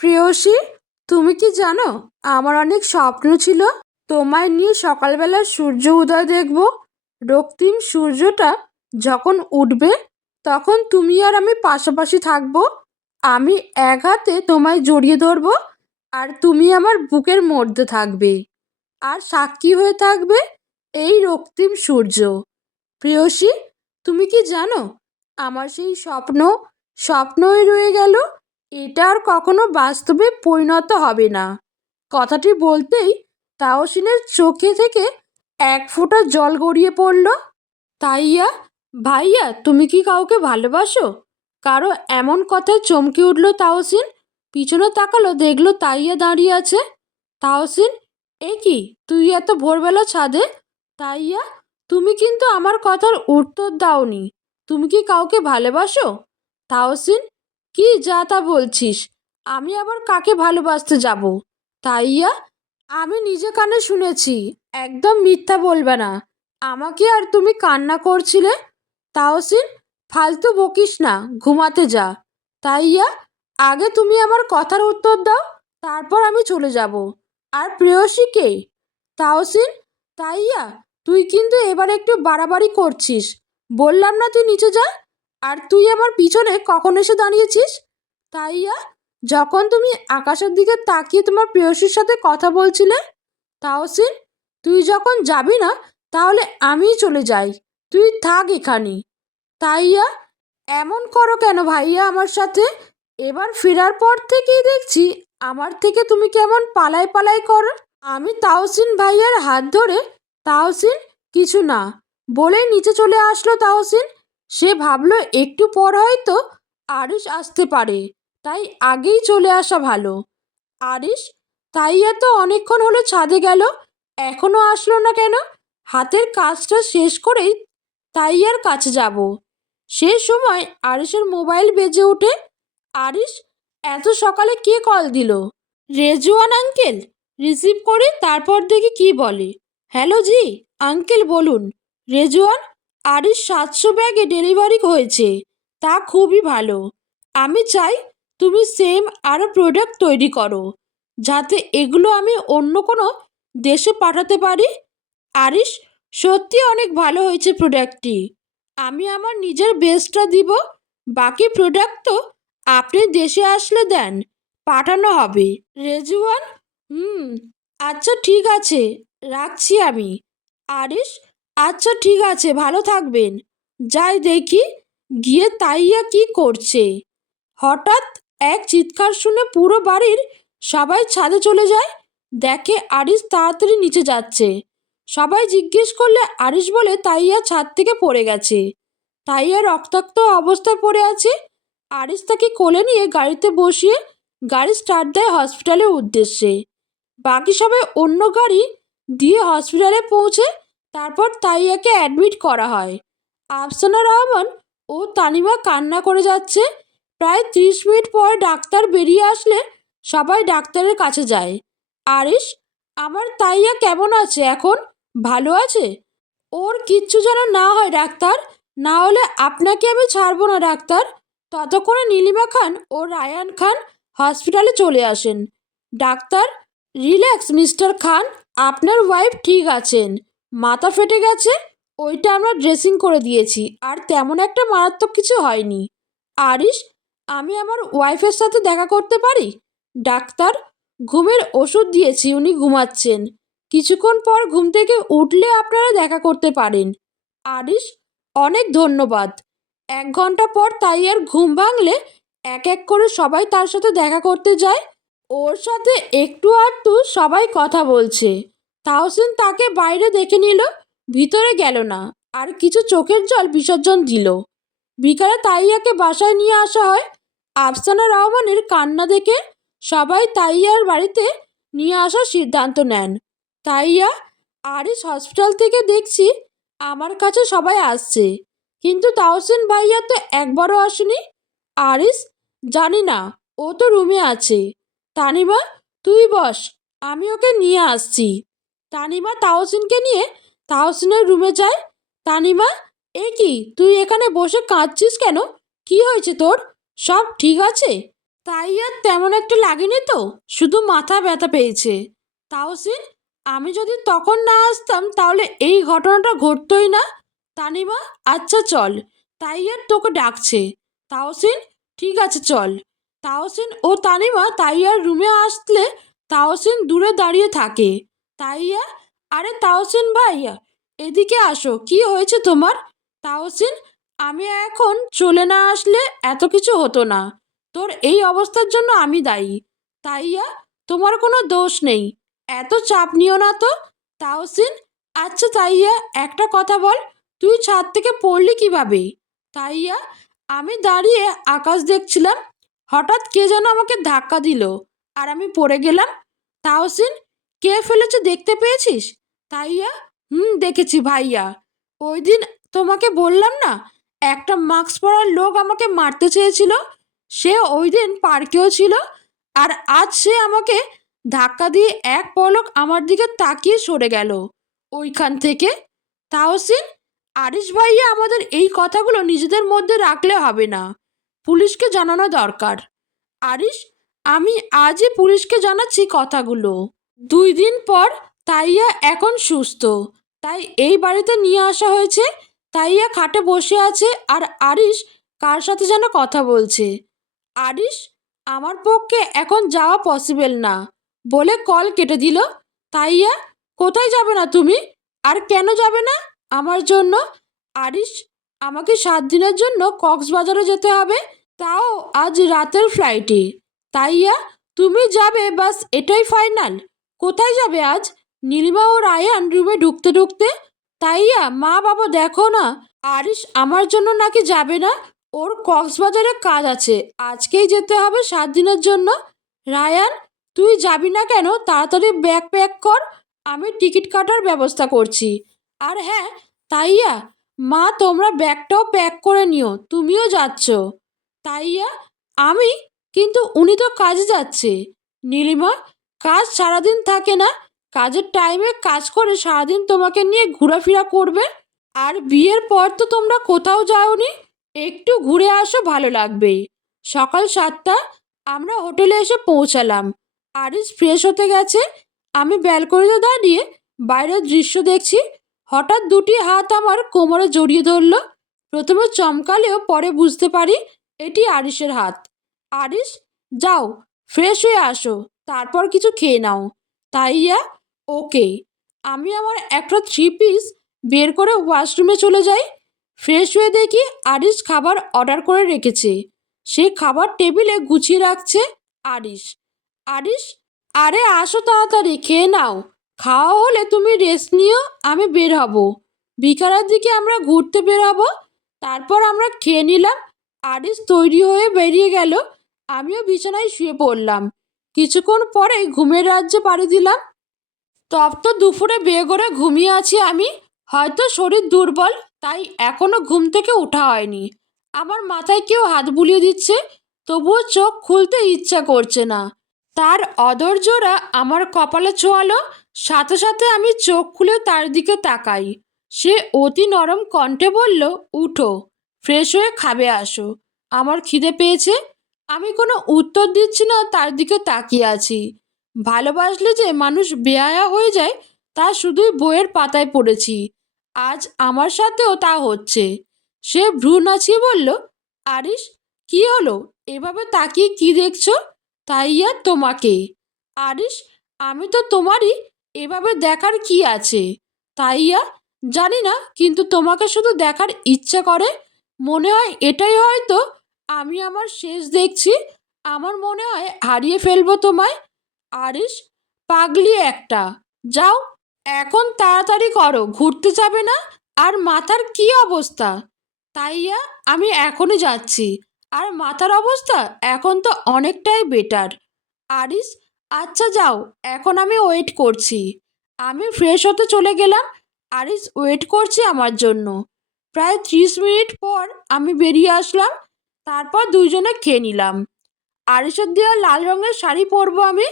প্রেয়সী, তুমি কি জানো, আমার অনেক স্বপ্ন ছিল। তোমায় নিয়ে সকালবেলা সূর্য উদয় দেখব। রক্তিম সূর্যটা যখন উঠবে, তখন তুমি আর আমি পাশাপাশি থাকব। আমি এক হাতে তোমায় জড়িয়ে ধরবো আর তুমি আমার বুকের মধ্যে থাকবে। আর সাক্ষী হয়ে থাকবে এই রক্তিম সূর্য। প্রেয়সী, তুমি কি জানো, আমার সেই স্বপ্ন, স্বপ্নই রয়ে গেল। এটা আর কখনো বাস্তবে পরিণত হবে না। কথাটি বলতেই তাওসিনের চোখে থেকে এক ফোঁটা জল গড়িয়ে পড়ল। তাইয়া, ভাইয়া, তুমি কি কাউকে ভালোবাসো? কারও এমন কথায় চমকে উঠল তাওসিন, পিছনে তাকালো, দেখল তাইয়া দাঁড়িয়ে আছে। তাওসিন, এ কি, তুই এত ভোরবেলা ছাদে? তাইয়া, তুমি কিন্তু আমার কথার উত্তর দাওনি। তুমি কি কাউকে ভালোবাসো? তাওসিন কি যা তা বলছিস? আমি আবার কাকে ভালোবাসতে যাব? তাইয়া, আমি নিজে কানে শুনেছি, একদম মিথ্যা বলবে না। আমাকে আর তুমি কান্না করছিলে? তাওসিন ফালতু বকিস না, ঘুমাতে যা। তাইয়া, আগে তুমি আমার কথার উত্তর দাও, তারপর আমি চলে যাব। আর প্রেয়সী কে? তাওসিন তাইয়া, তুই কিন্তু এবার একটু বাড়াবাড়ি করছিস। বললাম না তুই নিচে যা। আর তুই আমার পিছনে কখন এসে দাঁড়িয়েছিস? তাইয়া, যখন তুমি আকাশের দিকে তাকিয়ে তোমার প্রেয়সীর সাথে কথা বলছিলে তাওসিন তুই যখন যাবি না, তাহলে আমিই চলে যাই। তুই থাক এখানে তাইয়া, এমন করো কেন ভাইয়া আমার সাথে? এবার ফেরার পর থেকেই দেখছি আমার থেকে তুমি কেমন পালাই পালাই করো। আমি তাওসিন ভাইয়ার হাত ধরে তাওসিন কিছু না। বলেই নিচে চলে আসলো তাওসিন সে ভাবলো একটু পর হয়তো আরিশ আসতে পারে, তাই আগেই চলে আসা ভালো। আরিশ, তাই তো অনেকক্ষণ হলো ছাদে গেল, এখনও আসলো না কেন? হাতের কাজটা শেষ করেই তাইয়ার কাছে যাব। সে সময় আরিশের মোবাইল বেজে ওঠে, আরিশ, এত সকালে কে কল দিল? রেজুয়ান আঙ্কেল? রিসিভ করে তারপর দেখি কি বলে। হ্যালো জি, আঙ্কেল বলুন, রেজওয়ান? আরিশ সাতশো ব্যাগে ডেলিভারি হয়েছে। তা খুবই ভালো। আমি চাই তুমি সেম আরও প্রোডাক্ট তৈরি করো, যাতে এগুলো আমি অন্য কোনো দেশে পাঠাতে পারি। আরিশ, সত্যি অনেক ভালো হয়েছে প্রোডাক্টটি। আমি আমার নিজের বেস্টটা দিব, বাকি প্রোডাক্ট তো আপনি দেশে আসলে দেন, পাঠানো হবে। রেজুয়ান হুম আচ্ছা ঠিক আছে, রাখছি আমি। আরিশ আচ্ছা ঠিক আছে, ভালো থাকবেন। যাই দেখি, গিয়ে তাইয়া কি করছে? হঠাৎ এক চিৎকার শুনে পুরো বাড়ির সবাই ছাদে চলে যায়। দেখে আরিশ তাড়াতাড়ি নিচে যাচ্ছে। সবাই জিজ্ঞেস করলে আরিশ বলে তাইয়া ছাদ থেকে পড়ে গেছে। তাইয়া রক্তাক্ত অবস্থায় পড়ে আছে। আরিশ তাকে কোলে নিয়ে গাড়িতে বসিয়ে গাড়ি স্টার্ট দেয় হসপিটালের উদ্দেশ্যে। বাকি সবাই অন্য গাড়ি দিয়ে হসপিটালে পৌঁছে তারপর তাইয়াকে অ্যাডমিট করা হয়। আফসানা রহমান ও তানিমা কান্না করে যাচ্ছে। প্রায় ত্রিশ মিনিট পর ডাক্তার বেরিয়ে আসলে সবাই ডাক্তারের কাছে যায়। আরিশ, আমার তাইয়া কেমন আছে এখন? ভালো আছে? ওর কিচ্ছু যেন না হয় ডাক্তার। না হলে আপনাকে আমি ছাড়বো না ডাক্তার। ততক্ষণে নীলিমা খান ও রায়ান খান হসপিটালে চলে আসেন। Doctor, relax mister Khan. আপনার ওয়াইফ ঠিক আছেন। মাথা ফেটে গেছে? ওইটা আমরা ড্রেসিং করে দিয়েছি, আর তেমন একটা মারাত্মক কিছু হয়নি। আরিশ, আমি আমার ওয়াইফের সাথে দেখা করতে পারি? ডাক্তার, ঘুমের ওষুধ দিয়েছি, উনি ঘুমাচ্ছেন। কিছুক্ষণ পর ঘুম থেকে উঠলে আপনারা দেখা করতে পারেন। আরিশ, অনেক ধন্যবাদ। এক ঘণ্টা পর তাই আর ঘুম ভাঙলে এক এক করে সবাই তার সাথে দেখা করতে যায়? ওর সাথে একটু আধটু সবাই কথা বলছে। তাহসিন তাকে বাইরে দেখে নিল, ভিতরে গেল না, আর কিছু চোখের জল বিসর্জন দিল। বিকালে তাইয়াকে বাসায় নিয়ে আসা হয়। আফসানা রহমানের কান্না দেখে সবাই তাইয়ার বাড়িতে নিয়ে আসার সিদ্ধান্ত নেন। তাইয়া আরিস হসপিটাল থেকে দেখছি আমার কাছে সবাই আসছে, কিন্তু তাওসিন ভাইয়া তো একবারও আসেনি। আরিস জানি না, ও তো রুমে আছে। তানিমা, তুই বস, আমি ওকে নিয়ে আসছি। তানিমা তাওসিনকে নিয়ে তাওসিনের রুমে যায়। তানিমা, এ কি, তুই এখানে বসে কাঁদছিস কেন? কি হয়েছে তোর? সব ঠিক আছে? তাই আর তেমন একটা লাগেনি তো, শুধু মাথা ব্যথা পেয়েছে। তাওসিন, আমি যদি তখন না আসতাম তাহলে এই ঘটনাটা ঘটতোই না? তানিমা আচ্ছা চল, তাই আর তোকে ডাকছে। তাওসিন, ঠিক আছে চল। তাওসিন ও তানিমা তাইয়ার রুমে আসলে তাওসিন দূরে দাঁড়িয়ে থাকে। তাইয়া? আরে তাওসিন ভাইয়া, এদিকে আসো, কি হয়েছে তোমার? তাওসিন, আমি এখন চলে না আসলে এত কিছু হতো না। তোর এই অবস্থার জন্য আমি দায়ী। তাইয়া, তোমার কোনো দোষ নেই। এত চাপ নিও না তো। তাওসিন আচ্ছা তাইয়া, একটা কথা বল, তুই ছাদ থেকে পড়লি কীভাবে? তাইয়া, আমি দাঁড়িয়ে আকাশ দেখছিলাম, হঠাৎ কে যেন আমাকে ধাক্কা দিল, আর আমি পড়ে গেলাম। তাওসিন কে ফেলেছে দেখতে পেয়েছিস? তাইয়া? হুম, দেখেছি ভাইয়া। ওই দিন তোমাকে বললাম না, একটা মাস্ক পরার লোক আমাকে মারতে চেয়েছিল? সে ওই দিন পার্কেও ছিল, আর আজ সে আমাকে ধাক্কা দিয়ে এক পলক আমার দিকে তাকিয়ে সরে গেল। ওইখান থেকে? তাওসিন আরিশ ভাইয়া আমাদের এই কথাগুলো নিজেদের মধ্যে রাখলে হবে না। পুলিশকে জানানো দরকার। আরিশ, আমি আজই পুলিশকে জানাচ্ছি কথাগুলো। দুই দিন পর তাইয়া এখন সুস্থ। তাই এই বাড়িতে নিয়ে আসা হয়েছে। তাইয়া খাটে বসে আছে আর আরিশ কার সাথে যেন কথা বলছে। আরিশ, আমার পক্ষে এখন যাওয়া পসিবল না। বলে কল কেটে দিল। তাইয়া, কোথায় যাবে না তুমি? আর কেন যাবে না? আমার জন্য? আরিশ, আমাকে সাত দিনের জন্য কক্সবাজারে যেতে হবে। তাও আজ রাতের ফ্লাইটে তাইয়া, তুমি যাবে, বাস এটাই ফাইনাল কোথায় যাবে আজ? নীলিমা ও রায়ান রুমে ঢুকতে ঢুকতে? তাইয়া, মা বাবা দেখো না। আরিশ, আমার জন্য নাকি যাবে না? ওর কক্সবাজারে কাজ আছে। আজকেই যেতে হবে সাত দিনের জন্য। রায়ান, তুই যাবি না কেন? তাড়াতাড়ি ব্যাগ প্যাক কর। আমি টিকিট কাটার ব্যবস্থা করছি। আর হ্যাঁ তাইয়া, মা, তোমরা ব্যাগটাও প্যাক করে নিও। তুমিও যাচ্ছ। তাইয়া, আমি? কিন্তু উনি তো কাজে যাচ্ছে। নীলিমা কাজ সারাদিন থাকে না? কাজের টাইমে কাজ করে সারাদিন তোমাকে নিয়ে ঘোরাফেরা করবে? আর বিয়ের পর তো তোমরা কোথাও যাওনি? একটু ঘুরে আসো, ভালো লাগবে সকাল সাতটা, আমরা হোটেলে এসে পৌঁছালাম। আরিস ফ্রেশ হতে গেছে। আমি ব্যালকনিতে দাঁড়িয়ে বাইরের দৃশ্য দেখছি। হঠাৎ দুটি হাত আমার কোমরে জড়িয়ে ধরলো। প্রথমে চমকালেও পরে বুঝতে পারি এটি আরিসের হাত। আরিস যাও ফ্রেশ হয়ে আসো। তারপর কিছু খেয়ে নাও। তাইয়া ওকে। আমি আমার একটা থ্রি পিস বের করে ওয়াশরুমে চলে যাই। ফ্রেশ হয়ে দেখি আরিস খাবার অর্ডার করে রেখেছে। সে খাবার টেবিলে গুছিয়ে রাখছে আরিস আরিস আরে আসো তাড়াতাড়ি, খেয়ে নাও। খাওয়া হলে তুমি রেস্ট নিও, আমি বের হব। বিকালের দিকে আমরা ঘুরতে বের হব তারপর আমরা খেয়ে নিলাম। আরিস তৈরি হয়ে বেরিয়ে গেল। আমিও বিছানায় শুয়ে পড়লাম। কিছুক্ষণ পরেই ঘুমের রাজ্যে পাড়ি দিলাম। তপ্ত দুপুরে বিয়ে করে ঘুমিয়ে আছি আমি। হয়তো শরীর দুর্বল, তাই এখনও ঘুম থেকে ওঠা হয়নি। আমার মাথায় কেউ হাত বুলিয়ে দিচ্ছে, তবুও চোখ খুলতে ইচ্ছা করছে না। তার অদর্যরা আমার কপালে ছোঁয়ালো, সাথে সাথে আমি চোখ খুলে তার দিকে তাকাই। সে অতি নরম কণ্ঠে বলল, উঠো, ফ্রেশ হয়ে খাবে আসো। আমার খিদে পেয়েছে আমি কোনো উত্তর দিচ্ছি না, তার দিকে তাকিয়ে আছি। ভালোবাসলে যে মানুষ বেহায়া হয়ে যায়, তা শুধুই বইয়ের পাতায় পড়েছি। আজ আমার সাথেও তা হচ্ছে। সে ভ্রু নাচিয়ে বলল আরিস কি হলো? এভাবে তাকিয়ে কি দেখছ? তাইয়া তোমাকে। আরিস আমি তো তোমারই, এভাবে দেখার কি আছে? তাইয়া জানি না, কিন্তু তোমাকে শুধু দেখার ইচ্ছা করে। মনে হয় এটাই হয়তো আমি আমার শেষ দেখছি, আমার মনে হয় হারিয়ে ফেলব তোমায়। আরিস পাগলি একটা। যাও, এখন তাড়াতাড়ি করো, ঘুরতে যাবে না? আর মাথার কি অবস্থা? তাইয়া, আমি এখনই যাচ্ছি। আর মাথার অবস্থা এখন তো অনেকটাই বেটার আরিস আচ্ছা যাও, এখন আমি ওয়েট করছি। আমি ফ্রেশ হতে চলে গেলাম। আরিস ওয়েট করছে আমার জন্য। প্রায় ত্রিশ মিনিট পর আমি বেরিয়ে আসলাম। তারপর দুইজনে খেয়ে নিলাম। আরিসের দেওয়া লাল রঙের শাড়ি পরবো আমি,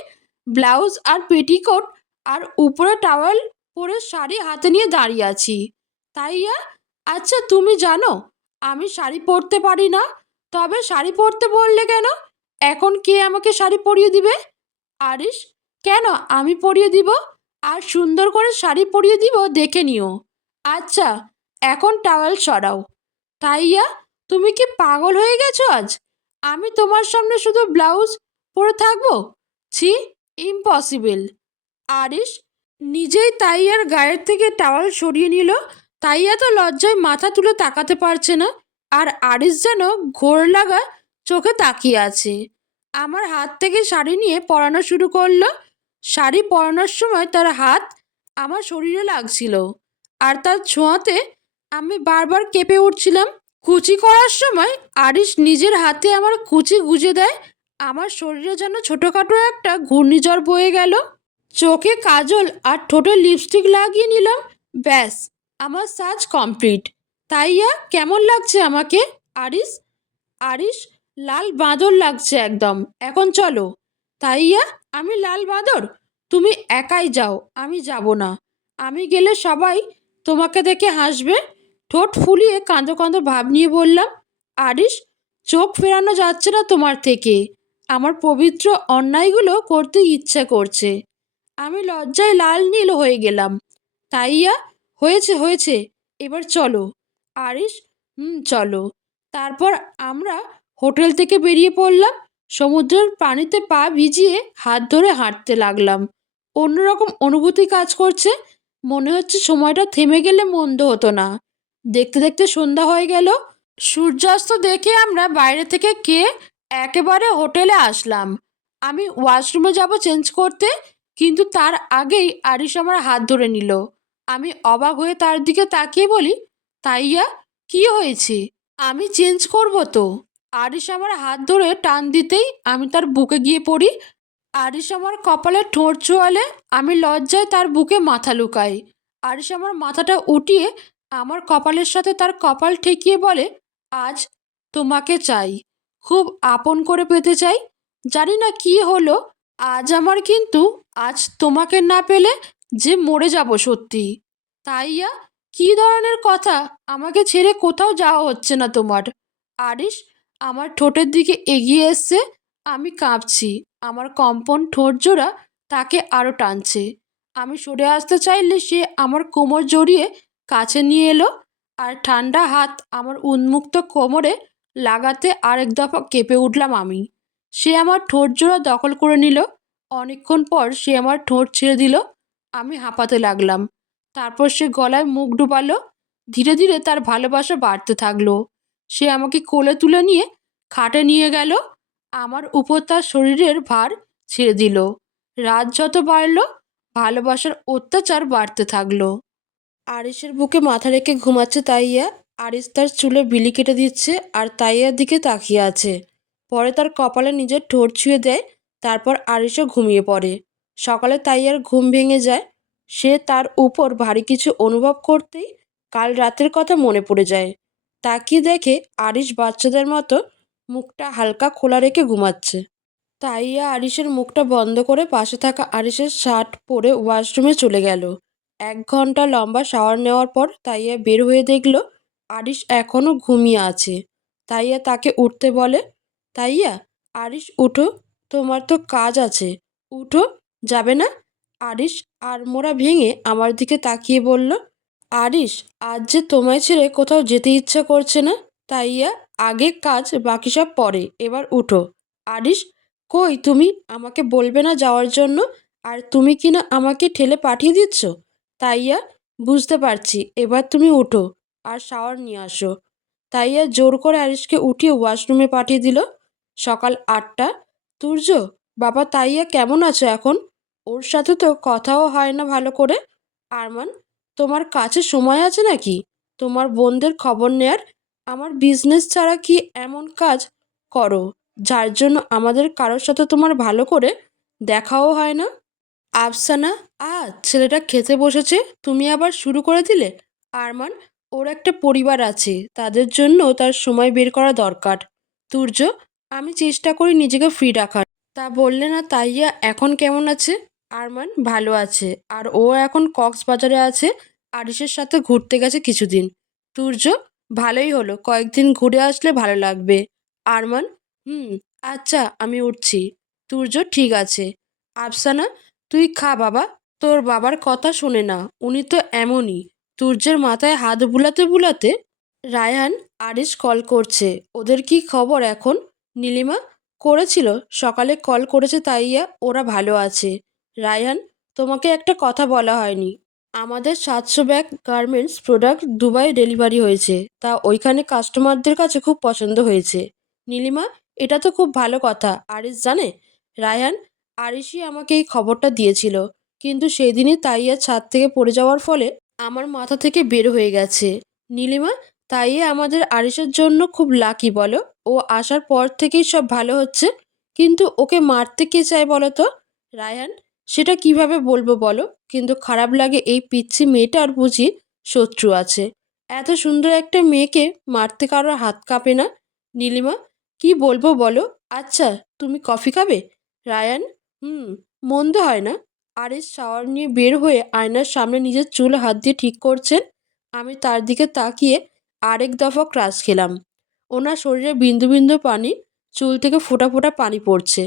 ব্লাউজ আর পেটিকোট আর উপরে টাওয়েল পরে শাড়ি হাতে নিয়ে দাঁড়িয়ে আছি। তাইয়া আচ্ছা তুমি জানো, আমি শাড়ি পরতে পারি না, তবে শাড়ি পরতে বললে কেন? এখন কে আমাকে শাড়ি পরিয়ে দিবে? আরিস কেন আমি পরিয়ে দিব? আর সুন্দর করে শাড়ি পরিয়ে দিব দেখে নিও। আচ্ছা এখন টাওয়েল সরাও। তাইয়া তুমি কি পাগল হয়ে গেছো আজ? আমি তোমার সামনে শুধু ব্লাউজ পরে থাকব? ছি ইম্পসিবল আরিস নিজেই তাইয়ার গায়ের থেকে টাওয়াল সরিয়ে নিল। তাইয়া তো লজ্জায় মাথা তুলে তাকাতে পারছে না। আর আরিস যেন ঘোর লাগা চোখে তাকিয়ে আছে। আমার হাত থেকে শাড়ি নিয়ে পরানো শুরু করল। শাড়ি পরানোর সময় তার হাত আমার শরীরে লাগছিল। আর তার ছোঁয়াতে আমি বারবার কেঁপে উঠছিলাম। কুচি করার সময় আরিস নিজের হাতে আমার কুচি গুজে দেয়। আমার শরীরে যেন ছোটোখাটো একটা ঘূর্ণিঝড় বয়ে গেল। চোখে কাজল আর ঠোঁটে লিপস্টিক লাগিয়ে নিলাম। ব্যাস, আমার সাজ কমপ্লিট তাইয়া, কেমন লাগছে আমাকে? আরিস আরিস লাল বাঁদর লাগছে একদম। এখন চলো। তাইয়া, আমি লাল বাঁদর? তুমি একাই যাও, আমি যাব না। আমি গেলে সবাই তোমাকে দেখে হাসবে। ঠোঁট ফুলিয়ে কাঁদো কাঁদো ভাব নিয়ে বললাম আরিস চোখ ফেরানো যাচ্ছে না তোমার থেকে। আমার পবিত্র অন্যায়গুলো করতে ইচ্ছে করছে। আমি লজ্জায় লাল নীল হয়ে গেলাম। তাইয়া, হয়েছে হয়েছে, এবার চলো। আরিস হুম, চলো। তারপর আমরা হোটেল থেকে বেরিয়ে পড়লাম। সমুদ্রের পানিতে পা ভিজিয়ে হাত ধরে হাঁটতে লাগলাম। অন্যরকম অনুভূতি কাজ করছে। মনে হচ্ছে সময়টা থেমে গেলে মন্দ হতো না। দেখতে দেখতে সন্ধ্যা হয়ে গেল। সূর্যাস্ত দেখে আমরা বাইরে থেকে খেয়ে একেবারে হোটেলে আসলাম। আমি ওয়াশরুমে যাব চেঞ্জ করতে, কিন্তু তার আগেই আরিস আমার হাত ধরে নিল। আমি অবাক হয়ে তার দিকে তাকিয়ে বলি, তাইয়া, কি হয়েছে? আমি চেঞ্জ করব তো? আরিস আমার হাত ধরে টান দিতেই আমি তার বুকে গিয়ে পড়ি। আরিস আমার কপালে ঠোঁট চোয়ালে আমি লজ্জায় তার বুকে মাথা লুকাই। আরিস আমার মাথাটা উঠিয়ে আমার কপালের সাথে তার কপাল ঠেকিয়ে বলে, আজ তোমাকে চাই। খুব আপন করে পেতে চাই। জানি না কি হলো। আজ আমার কিন্তু, আজ তোমাকে না পেলে যে মরে যাব সত্যি। তাইয়া, কি ধরনের কথা? আমাকে ছেড়ে কোথাও যাওয়া হচ্ছে না তোমার। আরিস আমার ঠোঁটের দিকে এগিয়ে এসছে। আমি কাঁপছি। আমার কম্পন ঠোঁট জোড়া তাকে আরও টানছে। আমি সরে আসতে চাইলে সে আমার কোমর জড়িয়ে কাছে নিয়ে এলো আর ঠান্ডা হাত আমার উন্মুক্ত কোমরে লাগাতে আরেক দফা কেঁপে উঠলাম আমি। সে আমার ঠোঁট জোড়া দখল করে নিল। অনেকক্ষণ পর সে আমার ঠোঁট ছেড়ে দিল। আমি হাঁপাতে লাগলাম। তারপর সে গলায় মুখ ডুবালো। ধীরে ধীরে তার ভালোবাসা বাড়তে থাকল। সে আমাকে কোলে তুলে নিয়ে খাটে নিয়ে গেল। আমার উপর তার শরীরের ভার ছেড়ে দিল। রাত যত বাড়ল, ভালোবাসার অত্যাচার বাড়তে থাকল। আরিসের বুকে মাথা রেখে ঘুমাচ্ছে তাইয়া। আরিস তার চুলে বিলি কেটে দিচ্ছে আর তাইয়ার দিকে তাকিয়ে আছে। পরে তার কপালে নিজের ঠোঁট ছুঁয়ে দেয়, তারপর আরিসও ঘুমিয়ে পড়ে। সকালে তাইয়ার ঘুম ভেঙে যায়। সে তার উপর ভারী কিছু অনুভব করতেই কাল রাতের কথা মনে পড়ে যায়। তাকিয়ে দেখে আরিস বাচ্চাদের মতো মুখটা হালকা খোলা রেখে ঘুমাচ্ছে। তাইয়া আরিসের মুখটা বন্ধ করে পাশে থাকা আরিসের শার্ট পরে ওয়াশরুমে চলে গেল। এক ঘণ্টা লম্বা শাওয়ার নেওয়ার পর তাইয়া বের হয়ে দেখল আরিস এখনও ঘুমিয়ে আছে। তাইয়া তাকে উঠতে বলে, তাইয়া আরিস উঠো, তোমার তো কাজ আছে। উঠো, যাবে না? আরিস আড়মোড়া ভেঙে আমার দিকে তাকিয়ে বলল আরিস আজ যে তোমায় ছেড়ে কোথাও যেতে ইচ্ছা করছে না, তাইয়া আগে কাজ, বাকি সব পরে, এবার উঠো। আরিস কই তুমি? আমাকে বলবে না যাওয়ার জন্য? আর তুমি কিনা আমাকে ঠেলে পাঠিয়ে দিচ্ছ? তাইয়া, বুঝতে পারছি, এবার তুমি উঠো আর শাওয়ার নিয়ে আসো। তাইয়া জোর করে আরিসকে উঠিয়ে ওয়াশরুমে পাঠিয়ে দিল। সকাল আটটা। তুর্য, বাবা তাইয়া কেমন আছো এখন? ওর সাথে তো কথাও হয় না ভালো করে। আরমান, তোমার কাছে সময় আছে নাকি? তোমার বোনদের খবর নেয়ার? আমার বিজনেস ছাড়া কি এমন কাজ করো, যার জন্য আমাদের কারোর সাথে তোমার ভালো করে দেখাও হয় না? আফসানা, আ, ছেলেটা খেতে বসেছে, তুমি আবার শুরু করে দিলে? আরমান, ওর একটা পরিবার আছে, তাদের জন্য তার সময় বের করা দরকার। তুর্য, আমি চেষ্টা করি নিজেকে ফ্রি রাখার। তা বললে না তাইয়া, এখন কেমন আছে? আরমান, ভালো আছে। আর ও এখন কক্সবাজারে আছে আরিসের সাথে ঘুরতে গেছে কিছুদিন। তুর্য, ভালোই হলো, কয়েকদিন ঘুরে আসলে ভালো লাগবে। আরমান, হুম আচ্ছা আমি উঠছি। তুর্য, ঠিক আছে। আফসানা তুই খা বাবা, তোর বাবার কথা শোনে না, উনি তো এমনই। তুর্যের মাথায় হাত বুলাতে বুলাতে রায়ান আরিশ কল করছে। ওদের কি খবর এখন? নীলিমা করেছিল? সকালে কল করেছে তাইয়া, ওরা ভালো আছে। রায়ান, তোমাকে একটা কথা বলা হয়নি। আমাদের সাতশো bag garments product Dubai delivery হয়েছে। তা ওইখানে কাস্টমারদের কাছে খুব পছন্দ হয়েছে। নীলিমা, এটা তো খুব ভালো কথা। আরিশ জানে? রায়ান আরিশই আমাকে এই খবরটা দিয়েছিল, কিন্তু সেদিনই তাইয়া ছাদ থেকে পড়ে যাওয়ার ফলে আমার মাথা থেকে বের হয়ে গেছে। নীলিমা তাইয়ে আমাদের আরিশের জন্য খুব লাকি বলো। ও আসার পর থেকেই সব ভালো হচ্ছে, কিন্তু ওকে মারতে কে চায় বলো তো? রায়ান, সেটা কীভাবে বলব বলো? কিন্তু খারাপ লাগে এই পিচ্ছি মেয়েটার বুঝি শত্রু আছে। এত সুন্দর একটা মেয়েকে মারতে কারোর হাত কাঁপে না। নীলিমা, কি বলব বলো? আচ্ছা তুমি কফি খাবে? রায়ান হুম, মন্দ হয় না। আরে, শাওয়ার নিয়ে বের হয়ে আয়নার সামনে নিজের চুল হাত দিয়ে ঠিক করছেন। আমি তার দিকে তাকিয়ে আরেক দফা ক্রাশ খেলাম। ওনার শরীরে বিন্দু বিন্দু পানি, চুল থেকে ফোটা ফোটা পানি পড়ছে।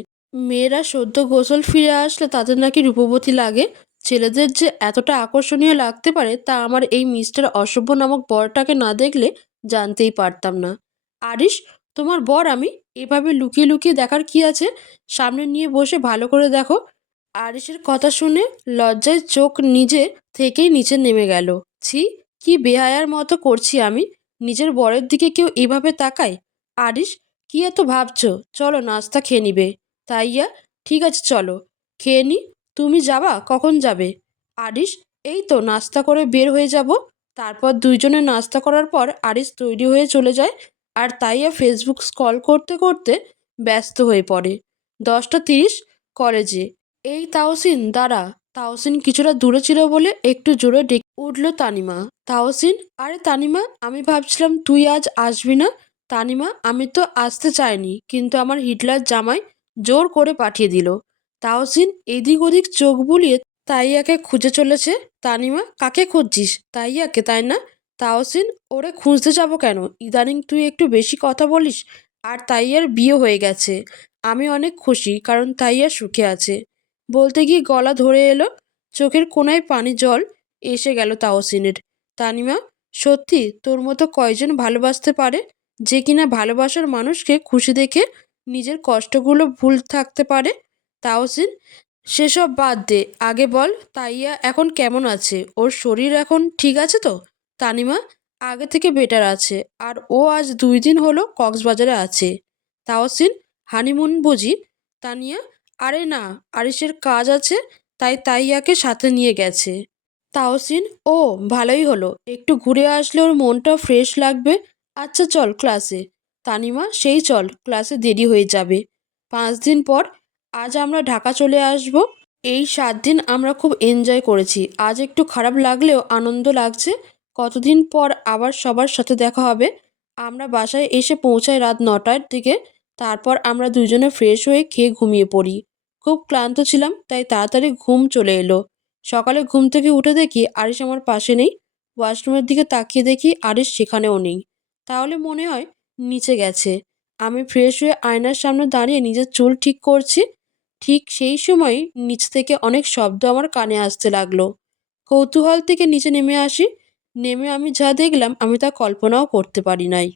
মেয়েরা সদ্য গোসল ফিরে আসলে তাদের নাকি রূপবতী লাগে। ছেলেদের যে এতটা আকর্ষণীয় লাগতে পারে তা আমার এই মিস্টার অসভ্য নামক বরটাকে না দেখলে জানতেই পারতাম না। আরিশ তোমার বর, আমি এভাবে লুকিয়ে লুকিয়ে দেখার কি আছে? সামনে নিয়ে বসে ভালো করে দেখো। আরিশের কথা শুনে লজ্জায় চোখ নিজে থেকেই নিচে নেমে গেল। ছি, কি বেহায়ার মতো করছি আমি? নিজের বরের দিকে কেউ এভাবে তাকায়? আরিশ, কি এত ভাবছ? চলো নাস্তা খেয়ে নিবে। তাইয়া, ঠিক আছে, চলো। খেয়ে নি, তুমি যাবা? কখন যাবে? আরিশ, এই তো নাস্তা করে বের হয়ে যাব। তারপর দুইজনে নাস্তা করার পর আরিশ তৈরি হয়ে চলে যায়। আর তাইয়া ফেসবুক স্ক্রল করতে করতে ব্যস্ত হয়ে পড়ে। দশটা তিরিশ কলেজে এই তাওসিন দাঁড়া তাওসিন কিছুটা দূরে ছিল বলে একটু জোরে ডেকে উঠল তানিমা। তাওসিন, আরে তানিমা, আমি ভাবছিলাম তুই আজ আসবি না। তানিমা, আমি তো আসতে চাইনি, কিন্তু আমার হিটলার জামাই জোর করে পাঠিয়ে দিল। তাওসিন, এদিক ওদিক চোখ বুলিয়ে তাইয়াকে খুঁজে চলেছে। তানিমা, কাকে খুঁজছিস? তাইয়াকে, তাই না? তাওসিন, ওরে খুঁজতে যাব কেন? ইদানিং তুই একটু বেশি কথা বলিস, আর তাইয়ার বিয়ে হয়ে গেছে। আমি অনেক খুশি, কারণ তাইয়া সুখে আছে। বলতে গিয়ে গলা ধরে এলো, চোখের কোনায় পানি জল এসে গেল তাওসিনের। তানিমা, সত্যি তোর মতো কয়জন ভালোবাসতে পারে যে কিনা ভালোবাসার মানুষকে খুশি দেখে নিজের কষ্টগুলো ভুল থাকতে পারে? তাওসিন, সেসব বাদ দে, আগে বল, তাইয়া এখন কেমন আছে? ওর শরীর এখন ঠিক আছে তো? তানিমা, আগে থেকে বেটার আছে, আর ও আজ দুই দিন হলো কক্সবাজারে আছে। তাওসিন হানিমুন বুঝি। তানিয়া, আরে না আরিসের কাজ আছে, তাই তাইয়াকে সাথে নিয়ে গেছে। তাওসিন ও, ভালোই হলো। একটু ঘুরে আসলে ওর মনটা ফ্রেশ লাগবে। আচ্ছা চল ক্লাসে। তানিমা, সেই চল, ক্লাসে দেরি হয়ে যাবে। পাঁচ দিন পর, আজ আমরা ঢাকা চলে আসব। এই সাত দিন আমরা খুব এনজয় করেছি। আজ একটু খারাপ লাগলেও আনন্দ লাগছে। কতদিন পর আবার সবার সাথে দেখা হবে? আমরা বাসায় এসে পৌঁছাই রাত নটার দিকে। তারপর আমরা দুজনে ফ্রেশ হয়ে খেয়ে ঘুমিয়ে পড়ি। খুব ক্লান্ত ছিলাম, তাই তাড়াতাড়ি ঘুম চলে এলো। সকালে ঘুম থেকে উঠে দেখি আরিশ আমার পাশে নেই। ওয়াশরুমের দিকে তাকিয়ে দেখি আরিশ সেখানেও নেই। তাহলে মনে হয় নিচে গেছে। আমি ফ্রেশ হয়ে আয়নার সামনে দাঁড়িয়ে নিজের চুল ঠিক করছি। ঠিক সেই সময় নিচ থেকে অনেক শব্দ আমার কানে আসতে লাগল। কৌতূহল থেকে নিচে নেমে আসি। নেমে আমি যা দেখলাম আমি তা কল্পনাও করতে পারি নাই।